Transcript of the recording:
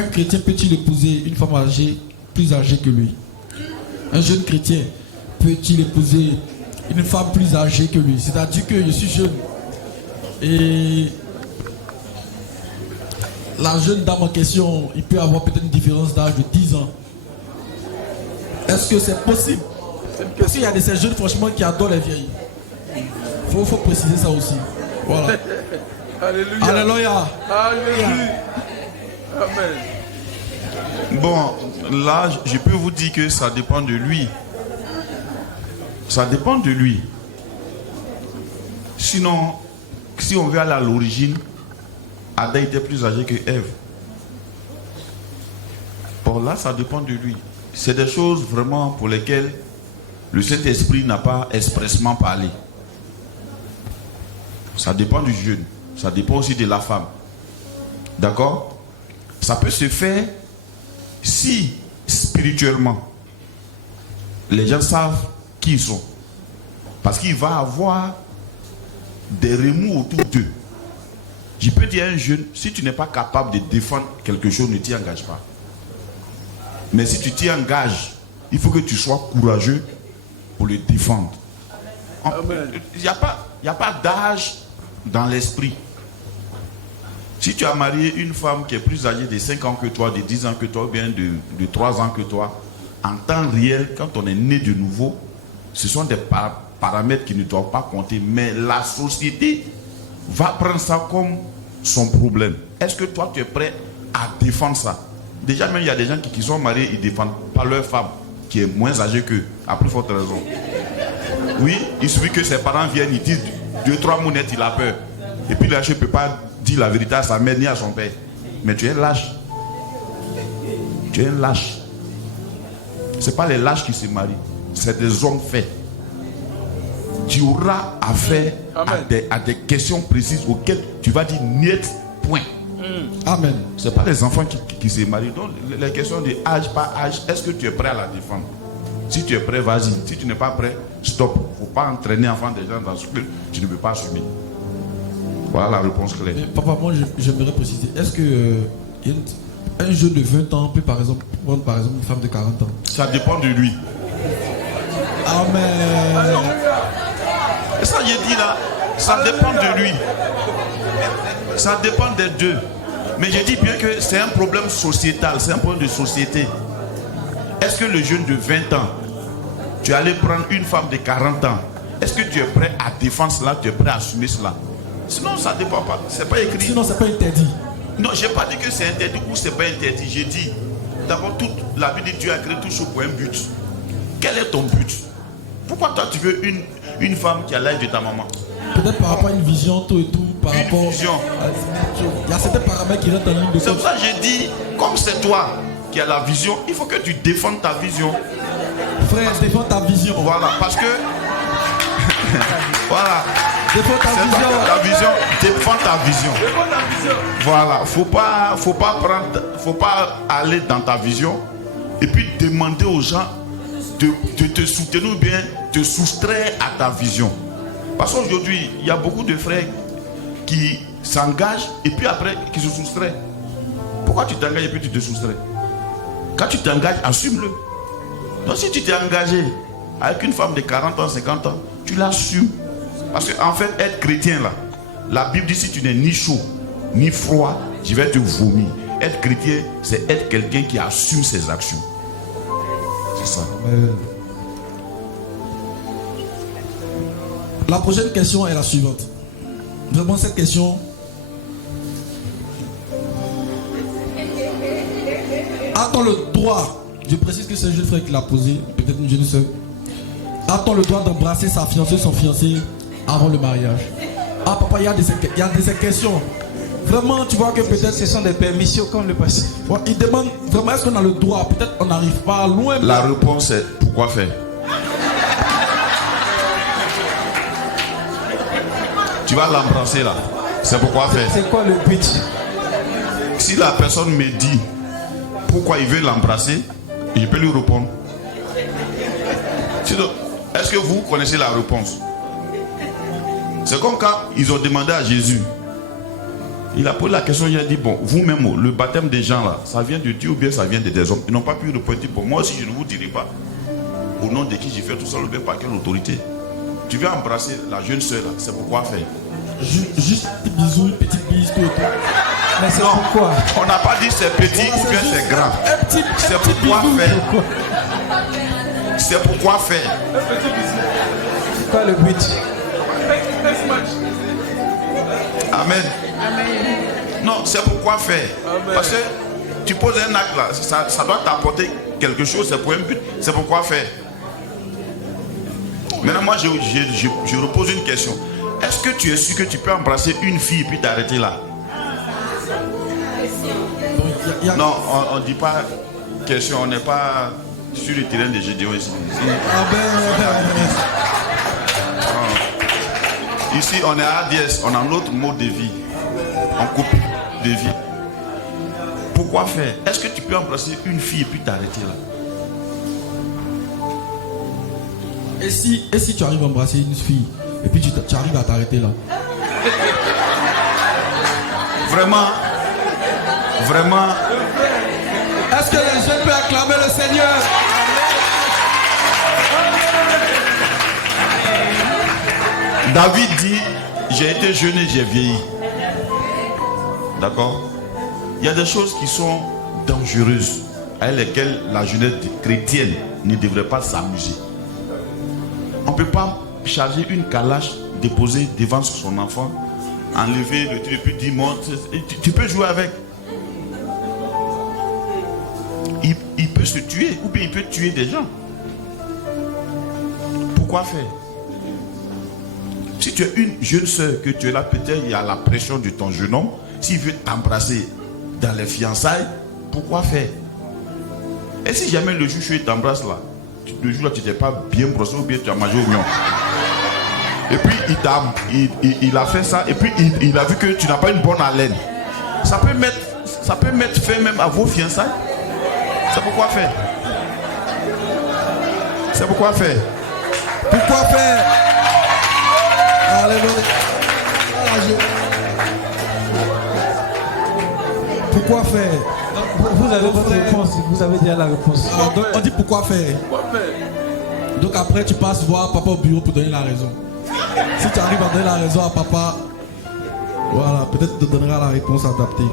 Un chrétien peut-il épouser une femme âgée, plus âgée que lui? Un jeune chrétien peut-il épouser une femme plus âgée que lui? C'est-à-dire que je suis jeune et la jeune dame en question, il peut avoir peut-être une différence d'âge de 10 ans. Est-ce que c'est possible? Parce qu'il y a de ces jeunes franchement qui adorent les vieilles. Faut préciser ça aussi. Voilà. Alléluia. Alléluia. Alléluia. Amen. Bon, là, je peux vous dire que ça dépend de lui. Ça dépend de lui. Sinon, si on veut aller à l'origine, Adam était plus âgé que Ève. Bon, là, ça dépend de lui. C'est des choses vraiment pour lesquelles le Saint-Esprit n'a pas expressément parlé. Ça dépend du jeune. Ça dépend aussi de la femme. D'accord? Ça peut se faire si spirituellement les gens savent qui ils sont. Parce qu'il va avoir des remous autour d'eux. Je peux dire à un jeune, si tu n'es pas capable de défendre quelque chose, ne t'y engage pas. Mais si tu t'y engages, il faut que tu sois courageux pour le défendre. Il n'y a pas d'âge dans l'esprit. Si tu as marié une femme qui est plus âgée de 5 ans que toi, de 10 ans que toi, ou bien de 3 ans que toi, en temps réel, quand on est né de nouveau, ce sont des paramètres qui ne doivent pas compter. Mais la société va prendre ça comme son problème. Est-ce que toi, tu es prêt à défendre ça? Déjà, même il y a des gens qui sont mariés, ils ne défendent pas leur femme, qui est moins âgée qu'eux, à plus forte raison. Oui, il suffit que ses parents viennent, ils disent 2-3 mounettes, il a peur. Et puis là, je ne peux pas dire la vérité à sa mère ni à son père. Mais tu es lâche. Tu es un lâche. Ce n'est pas les lâches qui se marient, c'est des hommes faits. Tu auras affaire à des questions précises auxquelles tu vas dire net, point. Amen. Ce n'est pas les enfants qui se marient. Donc, les questions de âge, pas âge, est-ce que tu es prêt à la défendre? Si tu es prêt, vas-y. Si tu n'es pas prêt, stop. Il ne faut pas entraîner enfant des gens dans ce que tu ne peux pas assumer. Voilà la réponse claire. Mais papa, moi j'aimerais préciser. Est-ce que un jeune de 20 ans peut par exemple prendre par exemple une femme de 40 ans? Ça dépend de lui. Amen. Et ça, j'ai dit là, ça dépend de lui. Ça dépend des deux. Mais je dis bien que c'est un problème sociétal, c'est un problème de société. Est-ce que le jeune de 20 ans, tu allais prendre une femme de 40 ans, est-ce que tu es prêt à défendre cela, tu es prêt à assumer cela? Sinon, ça ne dépend pas. C'est pas écrit. Sinon, c'est pas interdit. Non, je n'ai pas dit que c'est interdit ou c'est pas interdit. J'ai dit, d'abord, toute la vie de Dieu a créé tout chose pour un but. Quel est ton but? Pourquoi toi tu veux une femme qui a l'âge de ta maman? Peut-être par rapport à une vision, tout et tout. Par Une rapport vision. Il y a certains paramètres qui rentrent en ligne de compte. C'est pour ça que j'ai dit, comme c'est toi qui as la vision, il faut que tu défendes ta vision. Frère, défends ta vision. Voilà, parce que... voilà. Défends ta vision. Ta vision, défends ta vision. Voilà, faut pas aller dans ta vision et puis demander aux gens de te soutenir ou bien te soustraire à ta vision. Parce qu'aujourd'hui, il y a beaucoup de frères qui s'engagent et puis après qui se soustraient. Pourquoi tu t'engages et puis tu te soustrais? Quand tu t'engages, assume-le. Donc si tu t'es engagé avec une femme de 40 ans, 50 ans, tu l'assumes. Parce qu'en fait, être chrétien là, la Bible dit si tu n'es ni chaud, ni froid, je vais te vomir. Être chrétien, c'est être quelqu'un qui assume ses actions. C'est ça. La prochaine question est la suivante. Vraiment cette question. A-t-on le droit, je précise que c'est un jeune frère qui l'a posé, peut-être une jeune soeur. A-t-on le droit d'embrasser sa fiancée, son fiancé avant le mariage? Ah papa, il y a des questions. Vraiment, tu vois que peut-être ce sont des permissions comme le passé. Ouais, il demande vraiment est-ce qu'on a le droit? Peut-être on n'arrive pas loin. La réponse est pourquoi faire? Tu vas l'embrasser là. C'est pourquoi faire? C'est quoi le but? Si la personne me dit pourquoi il veut l'embrasser, je peux lui répondre. Est-ce que vous connaissez la réponse? C'est comme quand ils ont demandé à Jésus. Il a posé la question, il a dit, bon, vous-même, le baptême des gens là, ça vient de Dieu ou bien ça vient des hommes? Ils n'ont pas pu répondre. Bon, moi aussi, je ne vous dirai pas au nom de qui j'ai fait tout ça, ou bien par quelle autorité. Tu veux embrasser la jeune soeur là, c'est pourquoi faire? Juste petit bisou, petite bise, tout autour. Mais c'est Non, pourquoi? on n'a pas dit c'est petit Voilà, ou bien juste c'est grand. C'est petit pourquoi bisou. faire. C'est pourquoi faire. C'est quoi le but? Amen. Non, c'est pourquoi faire. Parce que tu poses un acte là, ça doit t'apporter quelque chose, c'est pour un but, c'est pourquoi faire. Maintenant, moi, je repose une question. Est-ce que tu es sûr que tu peux embrasser une fille et puis t'arrêter là? Donc, Non, on ne dit pas question, on n'est pas sur le terrain de Gédéon ici. Ici, on est à ADS, on a un autre mode de vie. On coupe de vie. Pourquoi faire? Est-ce que tu peux embrasser une fille et puis t'arrêter là? Et si tu arrives à embrasser une fille et puis tu arrives à t'arrêter là? Vraiment? Est-ce que les jeunes peuvent acclamer le Seigneur? David dit, j'ai été jeune et j'ai vieilli. D'accord? Il y a des choses qui sont dangereuses avec lesquelles la jeunesse chrétienne ne devrait pas s'amuser. On ne peut pas charger une calache, déposer devant son enfant, enlever le truc et puis dire, tu peux jouer avec. Il peut se tuer ou bien il peut tuer des gens. Pourquoi faire? Si tu es une jeune soeur, que tu es là, peut-être il y a la pression de ton jeune homme. S'il veut t'embrasser dans les fiançailles, pourquoi faire? Et si jamais le jour où il t'embrasse là, le jour là tu n'étais pas bien brossé ou bien tu as mangé au mignon. Et puis il a fait ça et puis il a vu que tu n'as pas une bonne haleine. Ça peut mettre fin même à vos fiançailles. C'est pourquoi faire? C'est pourquoi faire? Pourquoi faire? Alléluia. Pourquoi faire? Vous avez votre réponse, vous avez déjà la réponse. Donc, on dit pourquoi faire? Donc après tu passes voir papa au bureau pour donner la raison. Si tu arrives à donner la raison à papa, voilà, peut-être te donnera la réponse adaptée.